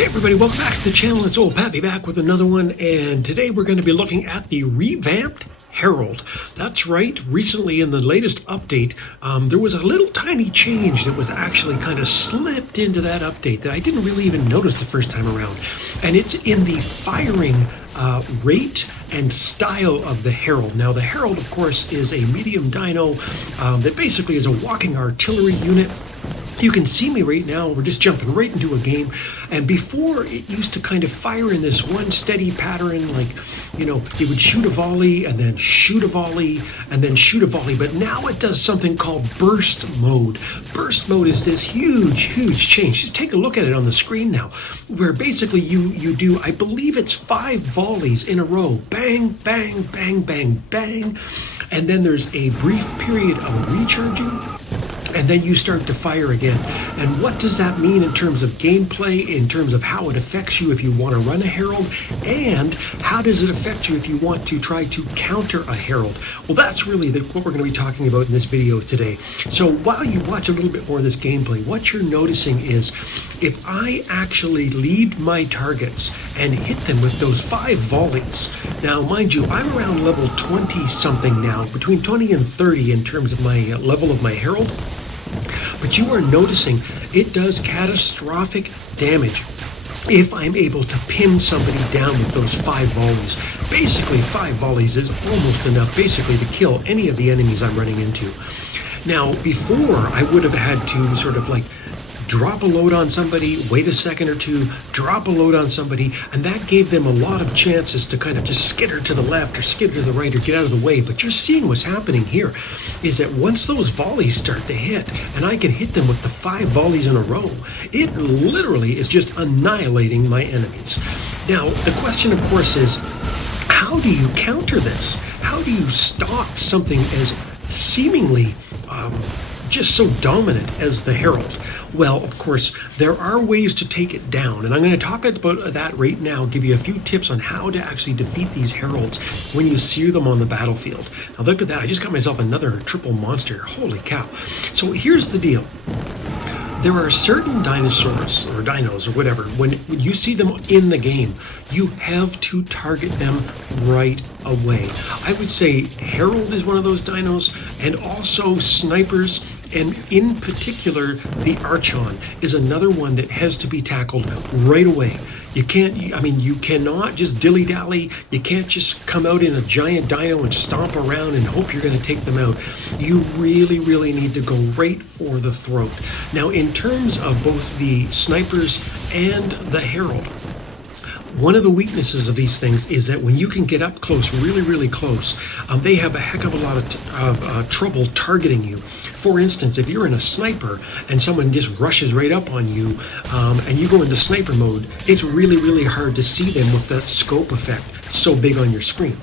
Hey everybody, welcome back to the channel. It's old Pappy back with another one, and today we're going to be looking at the revamped Herald. That's right, recently in the latest update, there was a little tiny change that was actually kind of slipped into that update that I didn't really even notice the first time around. And it's in the firing rate and style of the Herald. Now the Herald, of course, is a medium dino that basically is a walking artillery unit. You can see me right now, we're just jumping right into a game, and before it used to kind of fire in this one steady pattern, like, you know, it would shoot a volley and then shoot a volley and then shoot a volley, but now it does something called burst mode. Burst mode is this huge change. Just take a look at it on the screen now, where basically you do, I believe it's 5 volleys in a row, bang, bang, bang, bang, bang, and then there's a brief period of recharging, and then you start to fire again. And what does that mean in terms of gameplay, in terms of how it affects you if you want to run a Herald, and how does it affect you if you want to try to counter a Herald? Well, that's really what we're going to be talking about in this video today. So while you watch a little bit more of this gameplay, what you're noticing is if I actually lead my targets and hit them with those 5 volleys. Now, mind you, I'm around level 20 something now, between 20 and 30 in terms of my level of my Herald. But you are noticing it does catastrophic damage if I'm able to pin somebody down with those 5 volleys. Basically, 5 volleys is almost enough basically to kill any of the enemies I'm running into. Now, before, I would have had to sort of like drop a load on somebody, wait a second or two, drop a load on somebody, and that gave them a lot of chances to kind of just skitter to the left or skitter to the right or get out of the way. But you're seeing what's happening here is that once those volleys start to hit, and I can hit them with the 5 volleys in a row, it literally is just annihilating my enemies. Now, the question, of course, is how do you counter this? How do you stop something as seemingly just so dominant as the Herald? Well, of course, there are ways to take it down, and I'm going to talk about that right now, give you a few tips on how to actually defeat these Heralds when you see them on the battlefield. Now look at that, I just got myself another triple monster, holy cow. So here's the deal. There are certain dinosaurs, or dinos, or whatever, when you see them in the game, you have to target them right away. I would say Herald is one of those dinos, and also snipers, and in particular, the Archon is another one that has to be tackled right away. You can't, I mean, you cannot just dilly-dally. You can't just come out in a giant dino and stomp around and hope you're going to take them out. You really need to go right for the throat. Now, in terms of both the snipers and the Herald, one of the weaknesses of these things is that when you can get up close, really close, they have a heck of a lot of trouble targeting you. For instance, if you're in a sniper and someone just rushes right up on you and you go into sniper mode, it's really hard to see them with that scope effect so big on your screen.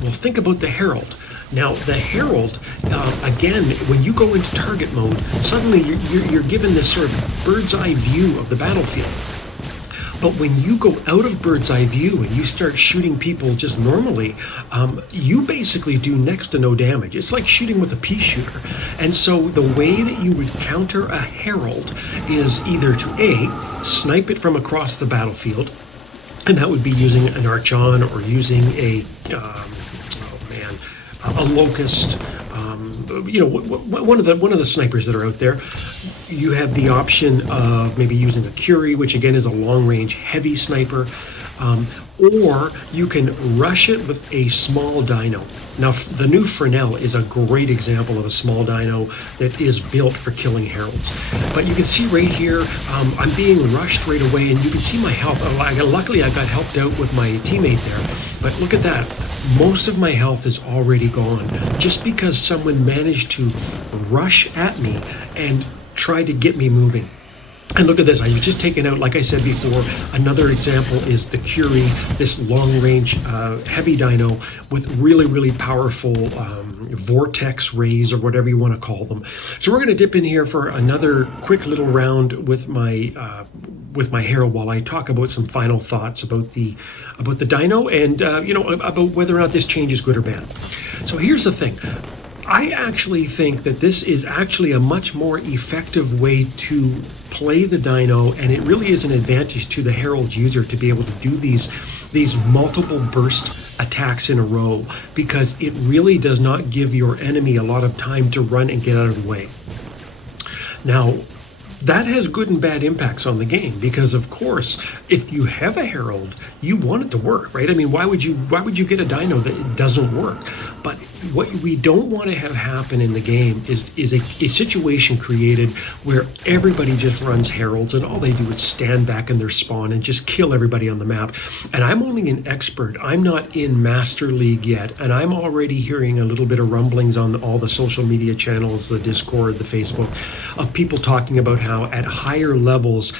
Well, think about the Herald. Now, the Herald, again, when you go into target mode, suddenly you're given this sort of bird's eye view of the battlefield. But when you go out of bird's eye view and you start shooting people just normally, you basically do next to no damage. It's like shooting with a pea shooter. And so the way that you would counter a Herald is either to A, snipe it from across the battlefield, and that would be using an Archon or using a locust, you know, one of the snipers that are out there. You have the option of maybe using a Curie, which again is a long-range heavy sniper, or you can rush it with a small dino. Now, the new Fresnel is a great example of a small dino that is built for killing Heralds. But you can see right here, I'm being rushed right away, and you can see my health. Luckily, I got helped out with my teammate there. But look at that. Most of my health is already gone, just because someone managed to rush at me and try to get me moving. And look at this, I was just taken out, like I said before. Another example is the Curie, this long-range heavy dino with really powerful vortex rays, or whatever you want to call them. So we're going to dip in here for another quick little round with my Herald while I talk about some final thoughts about the dino and you know, about whether or not this change is good or bad. So here's the thing. I actually think that this is actually a much more effective way to play the Dino, and it really is an advantage to the Herald user to be able to do these multiple burst attacks in a row, because it really does not give your enemy a lot of time to run and get out of the way. Now, that has good and bad impacts on the game, because of course, if you have a Herald, you want it to work, right? I mean, why would you get a Dino that it doesn't work? But what we don't want to have happen in the game is a situation created where everybody just runs Heralds and all they do is stand back in their spawn and just kill everybody on the map. And I'm only an expert. I'm not in Master League yet, and I'm already hearing a little bit of rumblings on all the social media channels, the Discord, the Facebook, of people talking about how at higher levels,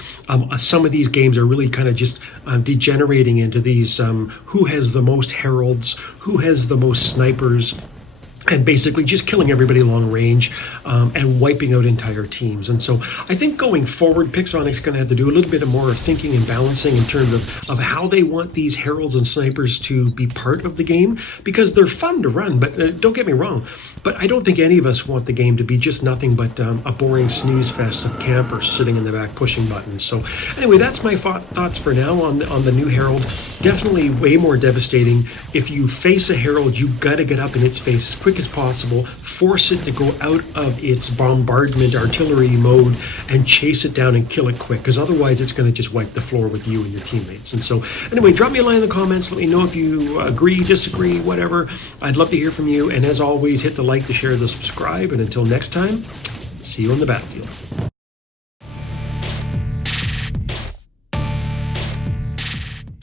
some of these games are really kind of just degenerating into these who has the most Heralds, who has the most snipers, and basically just killing everybody long range and wiping out entire teams. And so I think going forward, Pixonic's going to have to do a little bit more thinking and balancing in terms of how they want these Heralds and Snipers to be part of the game, because they're fun to run, but don't get me wrong, but I don't think any of us want the game to be just nothing but a boring snooze fest of campers sitting in the back pushing buttons. So anyway, that's my thoughts for now on the new Herald. Definitely way more devastating. If you face a Herald, you got to get up in its face as quick as possible, force it to go out of its bombardment artillery mode and chase it down and kill it quick, because otherwise it's going to just wipe the floor with you and your teammates. And so anyway, drop me a line in the comments, let me know if you agree, disagree, whatever. I'd love to hear from you, and as always, hit the like, the share, the subscribe, and until next time, see you on the battlefield.